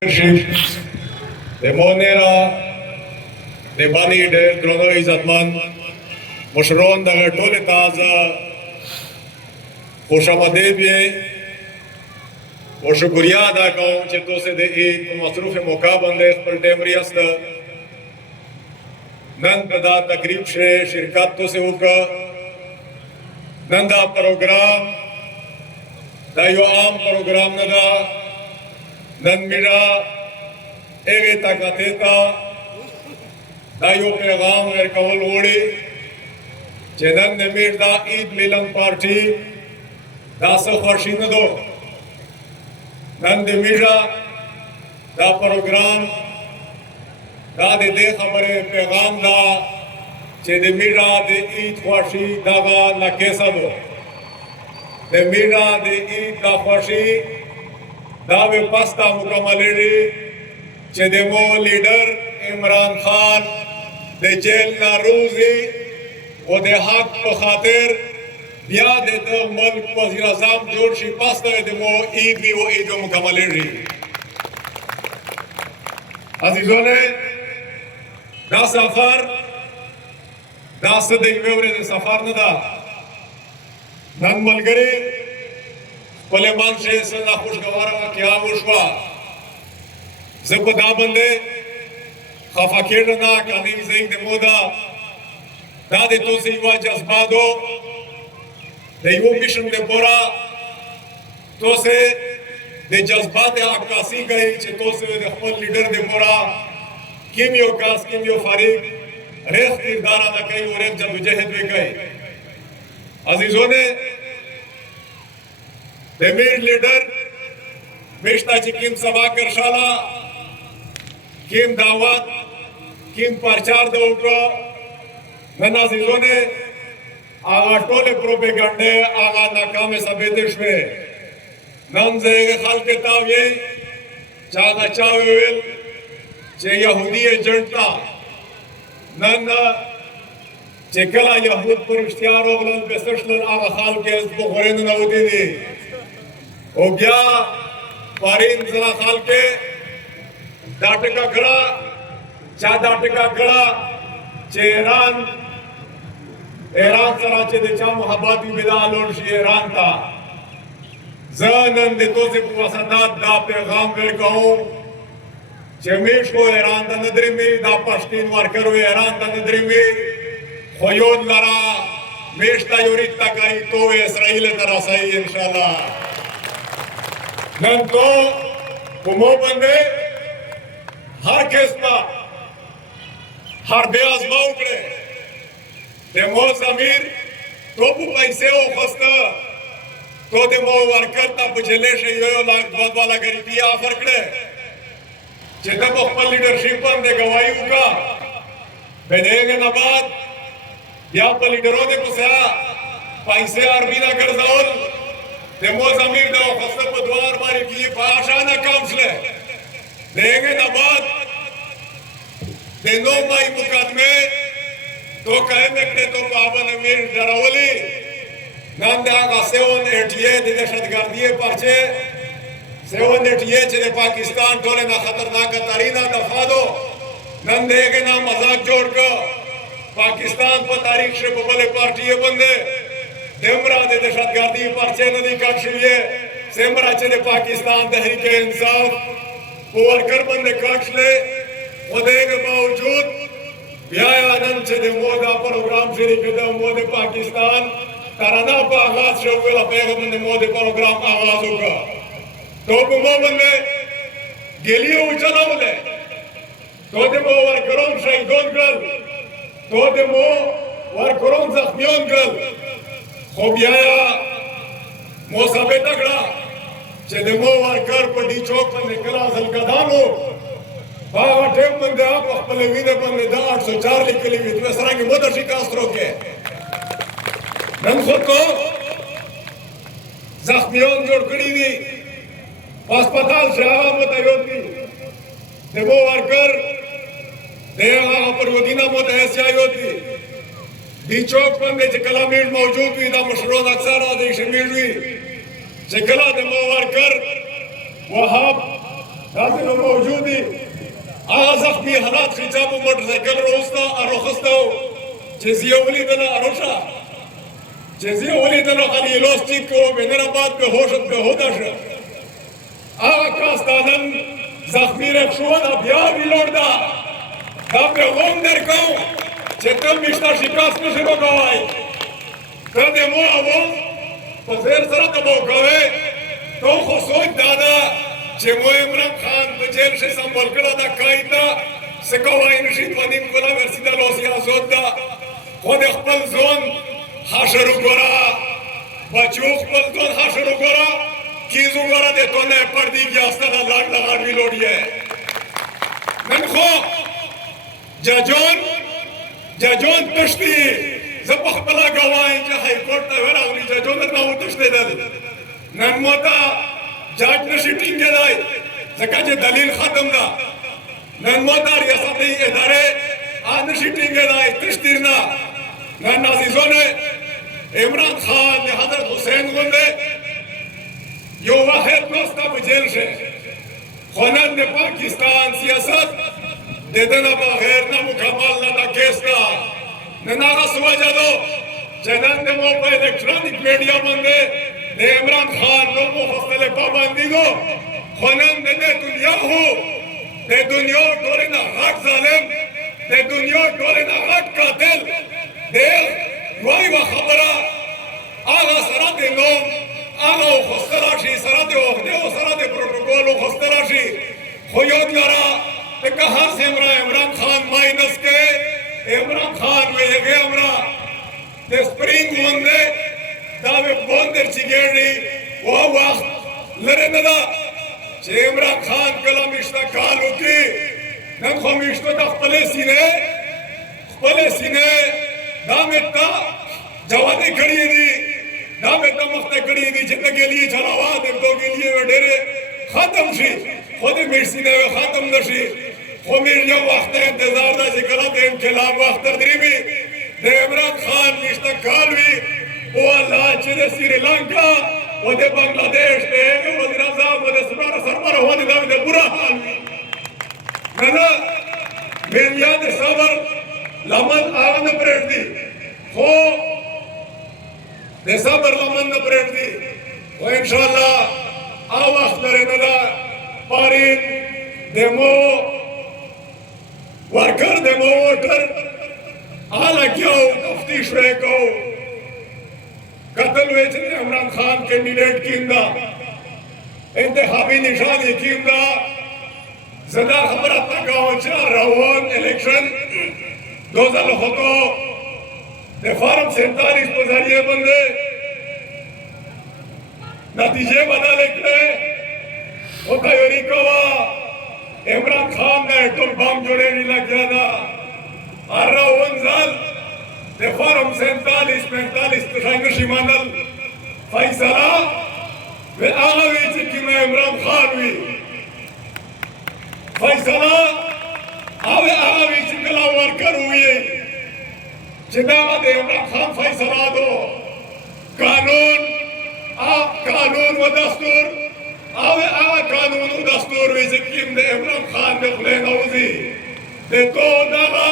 de Monera, de Bani, de Drono Izatman, Moshron, de Gertole Taza, Oshamadebie, Oshukuriada, com Chetose de Eid, Masrufe Mokabande, Peltemriasta, Nanda Takripshe, Shirkato Seuka, Nanda program, Dayo Am program Nada. Nanmira ege takateta dayo पैगाम कवल ओड़ी चेनन नमीर दा ईद मिलन पार्टी दास खुशी न दो नंदमीरा दा प्रोग्राम दा दे खबरे पैगाम दा चेदमीरा दे ईद खुशी दागा न कैसा दो नमीरा दे ईद दा खुशी दावे पास्ता मुकम्मलेरी चेदेमो लीडर इमरान खान दे जेल नारूजी वो दे हक बखातिर बिया दे दो मुल्क वज़ीर आज़म जोशी पास्ता देमो ईद भी वो ईद मुकम्मलेरी अज़ीज़ों ने दा सफर दा सदीक़ में दे सफर न दा नन मलगरी पले मानसे से ना खुशगवार वा क्या मुश्वा जब दा बंदे खफा केरना कानी ज़िंद मोदा दादे तो से युवा जज्बादो देवो मिशन दे बोरा तो से दे जज्बात आकाशी गई चे तो से दे खपल लीडर दे बोरा किमियो कास किमियो फारिक रेख किरदारा ना कई और जदोजहद में गए अजीजों ने देमेर लीडर बेशताची किम सभा करशाला किम दावत किम प्रचार दौड़ो नन्ना जिलों ने आगा टोले प्रोपेगंडे आगा नाकाम सबेदेश में नम जेगे खाल के तावे चागा चावेल चे यहूदी एजेंटा नन्ना चे कला यहूद पर इश्तियार ओगलन बेसशलन आगा खाल के बुखरेन नवदी दी हो गया पारिन जरा खाल के डाटे का गड़ा चा डाटे का गड़ा चे ईरान सरा चे दे चा मोहब्बती बिदा लोन शी ईरान था ज़नन दे तो से पुवासदात दा पैगाम कर कहूँ चे मेश को ईरान दा नदरी में दा पश्तीन वारकर वे ईरान दा नदरी में खोयोद लरा मेश ता योरित तक आई तो इसराइल तरह सही इंशाल्लाह नंतो कुमो बंदे हर किस्मा हर बेआज माउकड़े देमो जमीर तो बु पैसे ओ खस्ता तो देमो वर्कर ता बुझले से यो लाख बहुत वाला गरीबी ऑफर करे जेता को खपल लीडरशिप पर दे गवाही उका बेदेगे ना बात या पर लीडरों दे कुसा पैसे अरबी ना कर जाओ देमो जमीर दो खस्ता को द्वार मारी की पाशाना काउंसले देंगे ना बात देनो माई मुकदमे तो कहे में तो पावन अमीर डरावली नाम दे आगा सेवन एटीए दहशतगर्दी पर्चे सेवन एटीए चले पाकिस्तान टोले ना खतरनाक तरीना दफा दो नन देगे ना मजाक जोड़ कर पाकिस्तान पर तारीख से बबले पार्टी बंदे देमरा दे दहशतगर्दी पर्चे नदी कक्षिए सेमरा चले पाकिस्तान तहरीक इंसाफ वर्कर बंदे कक्ष ले वदेगे बावजूद ब्याया आनंद चले मोदा प्रोग्राम शरीक दे मोदे पाकिस्तान कराना पर आगाज शोवेला पैगम ने मोदे प्रोग्राम आगाज होगा तो बुमो बंदे गेलियो उचला बोले तो दे मो वर्करों शहीदों गल तो दे मो वर्करों जख्मियों गल खोबियाया मोसाबे तगड़ा चले मो वर्कर पर डी चौक पर निकला असल गदानो बाबा टेम बंदे आप अपने वीने बंदे दा 804 लिख के लिए तो सरांगे मोदर शिकास्त्रो के नन खुद को जख्मियों जोड़ कड़ी दी अस्पताल से आवा मुतायोद दी ते वो वर्कर दे आवा पर योदिना मोत ऐसे आयोद दी दी चौक बंदे चकला मीट मौजूद भी दा मशरूद अक्सर आदेश मीट भी चकला दे मो वर्कर वहाब दादलो मौजूदी आज़ख्मी हालात खिचाबू मोटरसाइकिल रोस्ता अरोखस्ता चेजियोवली दना अरोशा चेजियोवली दना खाली लोस्टिक को बेनराबाद पे होशत पे होता शा आकास्तादन जख्मी रखशुवन अभिया विलोड़दा दापे होम दरकाउ चेतम मिश्ता शिकास्त से बगावाई तदे मो आवो तो जेर सरा तबो गवे तो खुशोज दादा चेमो इमरान खान बजेल से संबल करा दा कायदा सकवाई नशीद वनिम कोला वर्सिदा लोसिया जोदा खुद खपल जोन हाशर गोरा बचू खपल जोन हाशर गोरा कीजू गोरा दे तो ने पर्दी की आस्था लाग लगा भी लोड़िए ननखो जजोन तश्ती जबख बला गवाई जहाई कोर्ट वरा उनी जजोन ना तश्ते दल ननमोता जाट नशीटिंग के दाई जकाजे दलील खत्म ना ननमोता रियासती इदारे आ नशीटिंग के दाई तश्तीरना नन अजीजोने इमरान खान ने हजरत हुसैन गुंदे यो वाहिद नस्ता बजेल से खुनन ने पाकिस्तान सियासत देदना बगैर ना मुकम्मल ना केसना ननागा सुवजा दो जनन ने मो पे इलेक्ट्रॉनिक मीडिया बंदे ने इमरान खान लोगों हौसले पाबंदी दो खुनन ने दुनिया हो ने दुनिया डोले ना हक जालिम ने दुनिया डोले ना हक कातिल ने वाई व खबरा आगा सरात नोम आगा हौसलाशी सरात ओहदे और सरात प्रोटोकॉल हौसलाशी खोयोद लरा कहां से इमरान खान माइनस के इमरान खान में ये हमरा the spring वंदे दावे बंदर चिगेड़ी वो वक्त लरे नदा चे इमरान खान कलम इश्ता कालू की नन खमीश्तो दा फलेसीने दामे ता जवानी कड़ी दी दामे ता मख्ते कड़ी दी जितने के लिए चलावा दे दो के लिए वडेरे खत्म शी खुद मिर्सीने वे खत्म नशी खुमीर जो वक्त इंतजार दा जिक्र दे इनकलाब वक्त तदरीबी दे इमरान खान मिश्ता कालवी वो अल्लाह चिरे श्रीलंका वो दे बांग्लादेश दे वो दे रज़ा वो दे सरबर वो दे दावे दे बुरा हाल नना मेरिया दे सबर लमन आवन परेड दी हो दे सबर लमन परेड दी वो इंशाअल्लाह आवाज़ करे नदा पारिन देमो वर्कर देमो वोटर आला क्यों तफ्तीश रेको कत्ल वेचने इमरान खान कैंडिडेट कीमदा इंतखाबी निशानी कीमदा ज़दा खबर आता गाँव रवान इलेक्शन 2000 को दे फार्म 47 को जरिए बंदे नतीजे बना लेके होता योरी कवा इमरान खान ने एटम बम जोड़े नहीं लग गया था अर्रा वंजल दे फार्म 47 45 तशांग शिमानल फैसला वे आगे चिकी में इमरान खान भी फैसला आवे चिकला वर्कर हुई जिदा दे इमरान खान फैसला दो कानून व दस्तूर आवे कानून व दस्तूर वे चिकीम दे इमरान खान ने खुले नौजी दे तो दागा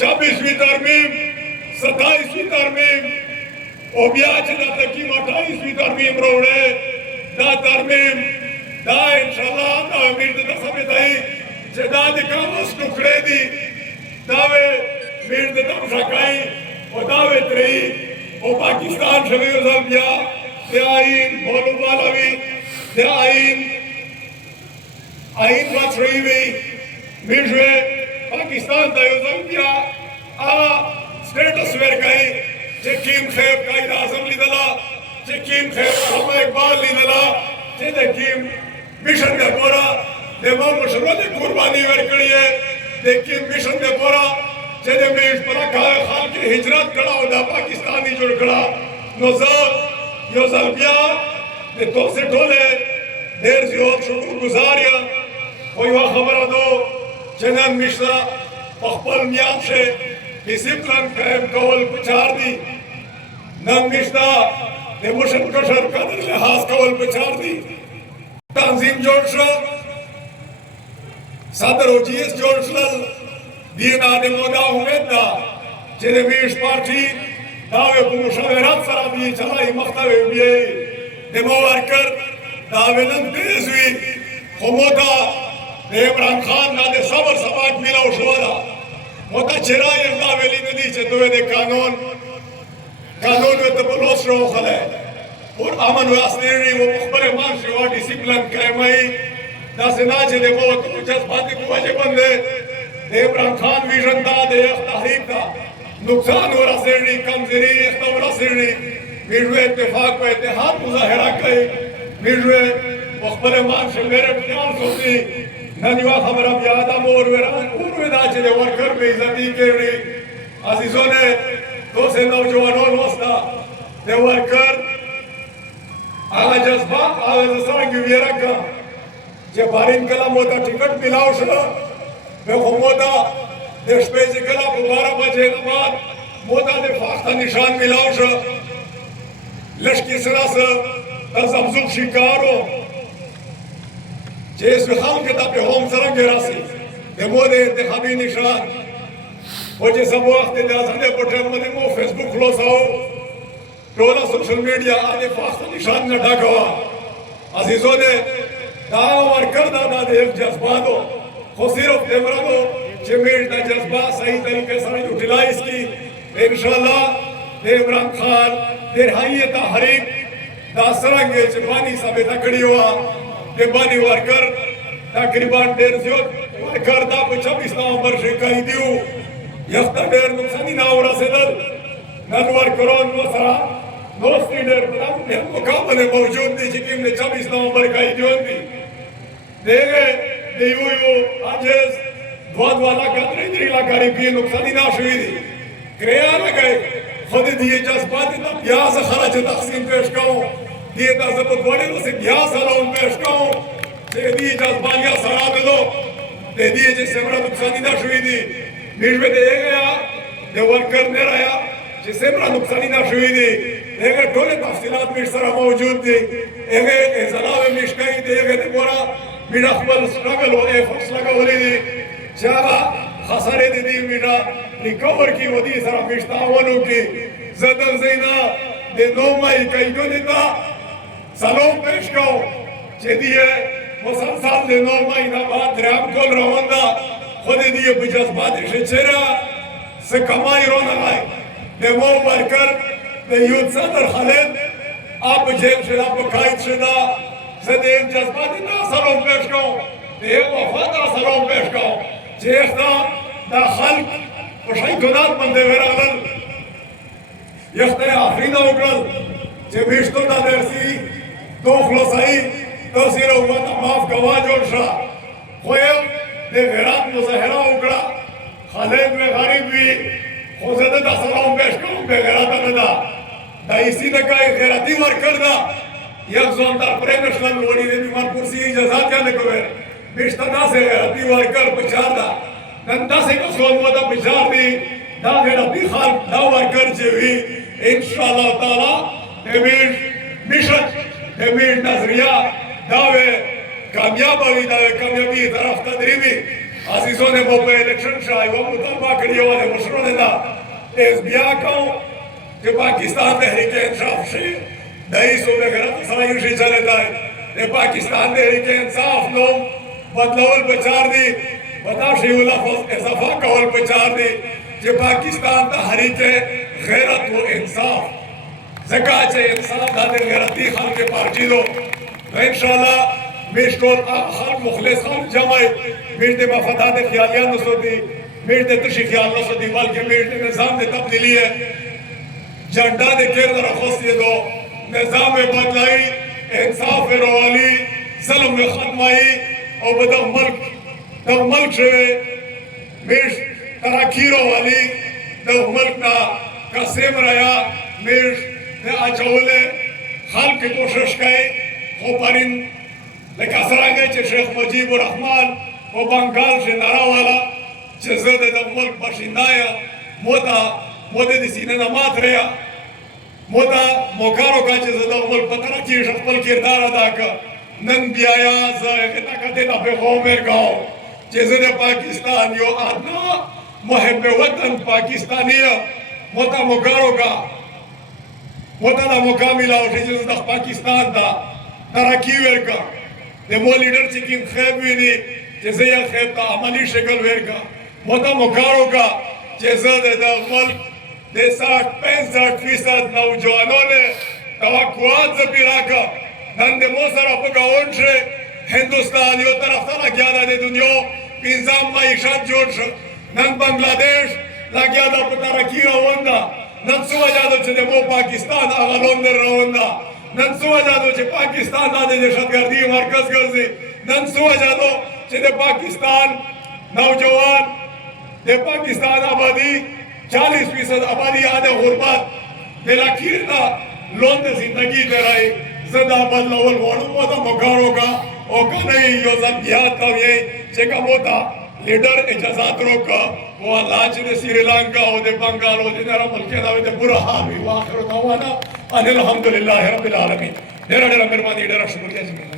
26वीं तरमीम 27वीं तरमीम ओबियाच ना तकीम 28वीं तरमीम रोड़े दा तरमीम दा इंशाल्लाह दा अमीर दा समेताई जदा दे कामस टुकड़े दी दावे मीर दे दम शकाई और दावे त्रेई ओ पाकिस्तान शवी ज़म्बिया दे आइन बोलो वालावी दे आइन बात रही हुई मिर्जवे पाकिस्तान दा ज़म्बिया आ स्टेटस वेर कहीं जेकीम खेब कायद आज़म लीदला जेकीम खेब रहमा इकबाल लीदला जेकीम मिशन के पूरा देवों मुशरों ने कुर्बानी वेर करी है जेकीम मिशन के पूरा जेदे में इस पर खान की हिजरत करा उदा पाकिस्तानी जुड़ करा नज़र यो ज़ल्बिया ने तो से ढोले देर ज़ियोग शुक्र गुजारिया कोई वह खबर दो जनन मिश्रा पखपल मियाँ से डिसिप्लिन कायम कवल पचार दी नम मिश्रा ने मुशन कशर कदर लिहाज कवल पचार दी तंजीम जोड़ शो صدر او جیس جوړ شول دینا د مودا امید ده چې د میش پارټي دا په مشاورت سره دی چلای مختوي بي د مو ورکر دا ولن تیزوي خو مودا د عمران خان نه د صبر سبات ملاو شو دا مودا چرای دا ویلي نه دي چې دوی د قانون ته په لوس راوخله اور امن و اسنیری و مخبر مارشی و ڈسپلن قائمائی دا سنا چې د موت او جذباتي په وجه باندې د عمران خان ویژن دا د تحریک دا نقصان ورسېږي کمزوري اختلاف ورسېږي میروه اتفاق په اتحاد مظاهره کوي میروه مخبر مارشی میرے خیال سوتی نن یو خبره بیا دا مور ودا چې د ورکر بې عزتي کوي عزیزونه دوسه نوجوانان وستا د ورکر هغه جذبه هغه څنګه ویرا کا چې بارین کله مودا ټیکټ ملاو شو به مودا د شپې چې کله په 12 بجې نه بعد مودا د فاخته نشان ملاو شو لشکې سره د زمزم شکارو چې څه خام کې د په هم سره ګراسي د مودا انتخابي نشان او چې سبا وخت د ازمه په ټیم باندې مو فیسبوک خلاصاو ټول سوشل میډیا هغه فاخته نشان نه ډاکوا عزیزونه دا ورکر دا د جذباتو خو صرف دمرو چې میډ د جذبات صحیح طریقې سره یوټیلایز کی ان شاء الله د عمران خان د رهایی تحریک دا سرنګ چې باندې ثابت کړی و د باندې ورکر تقریبا ډېر زیات ورکر دا په 26 نومبر شکایت دیو یخته ډېر نقصان نه ورسېدل نن ورکرون نو سره دوست لیڈر مقابلے موجود دی چې کوم د 26 نومبر کای دیون دی دغه دیو اجز دواد والا کترې درې لا کاری په نقصان نه شوې دي کریا لګای خود دې جذبات ته بیا ز خرج تقسیم پیش کوم دې د زبط وړي نو سي بیا سلام پیش کوم چې دې جذبات یا سره دلو دې چې سمره نقصان نه شوې دي میږه دې د ورکر نه رایا چې سمره نقصان نه شوې دي هغه ټول تفصیلات مې سره موجود دي هغه زلاوه مشکای دي هغه پورا میرا خپل سټرګل او افورټس لګولې دي چې هغه خسارې دي میرا ریکور کی ودی سره مشتاونو کې زدن زینا د نومای کایدو دي تا سلام پېښ کو چې دی مسلسل د نومای نه بعد رام کول رواندا خو دې په جذبات شچرا څه کمای رونه د مو ورکر د یوت صدر خالد آپ جیل شدا آپ قائد شدا زدیم جذباتی دا سلام پیش کن دیم وفا دا سلام پیش کن چیختا دا خلق وشای گنات منده ویرالل یخته آفرینا اگرل چه بیشتو دا درسی دو خلصایی دو سیر اومتا ماف گوا جوڑ شا خویم دے ویرات مظاہرہ اگرا خالد میں غریب بھی خوزده دا سلام پیش کن بے غیراتا ندا دا اسی دکای غیراتی ورکر دا یک زون در پرینشنل وڑی دے بیمار پرسی اجازات یا نکویر بیشتا دا سے غیراتی ورکر پچار دا نن دا سے کس زون ودا پچار دی دا غیراتی خلق دا ورکر چوی انشاءاللہ تعالی دمیر مشن دمیر نظریہ داوے کامیاب ہوئی داوے کامیابی طرف تدریبی عزیزوں نے وہ پہ الیکشن شاہی وہ مطالبہ کری والے مشروع نے دا اس بیا کہوں کہ پاکستان تحریک انصاف سے دہی صوبے غیرت اسرائیل سے چلے دائے کہ پاکستان تحریک انصاف نوم بدلول بچار دی بتا شیو لفظ اضافہ کول بچار دی کہ پاکستان تحریک غیرت و انصاف زکاة انصاف دادر غیرتی خلق پارٹی دو انشاءاللہ میشکول خلق مخلص خلق جمعی میرد مفادات خیالیان نسو دی میرد تشی خیال نسو دی بلکہ میرد نظام دی تبدیلی ہے جھنڈا دے کردر خستی دو نظام بدلائی انصاف روالی ظلم ختمائی اور بدغ ملک شوے میش تراکی روالی دغ ملک نا قسم ریا میش نے آچولے خلق کی کوشش کئی خو پرین لکہ سرانگے چے شیخ مجیب الرحمن و بنگال سے نارا والا چے زد دغ ملک باشندایا موتا دی سینه نمات ریا موتا موکارو کا چیز دا ملک پترہ چیش اپل کردار ادا کا نن بیایا زائقتا کتے دا پہ غومر گاؤں چیزن پاکستان یو آدنا محب وطن پاکستانیه موتا مکاروگا موتا دا مکاملا و چیز دا پاکستان دا ترقی ورکا ده مو لیڈر چکیم خیب وینی چیزه یا خیب تا عملی شکل ورکا موتا مکاروگا چیزه دا ملک ده 60-65% نوجوانوں نے توقعات سے پیرا کا نند موسر اپکا اونچے ہندوستان یو طرف تا لگیا دا دے دنیا پینزام معیشت جوڑ شو نند بنگلہ دیش لگیا دا پتا رکی روندہ نند سو جادو چھے دے مو پاکستان آغا لندر روندہ نند سو جادو چھے پاکستان دا دے دہشت گردی مرکز گرزی نند سو جادو چھے دے پاکستان نوجوان دے پاکستان آبادی 40% آبادی آدھے غربت دل اکیرنا لوند زندگی دے رہے زدہ بدلول وڑو موتا مکارو کا اوکا نہیں یو زنگیات کا یہ چکا موتا لیڈر اجازات روکا وہ اللہ چنے سری لنکا ہو دے بنگال ہو دے نیرہ ملکے دا دے برا حاوی واخر دعوانا ان الحمدللہ رب العالمین نیرہ مرمانی نیرہ شکر جیسے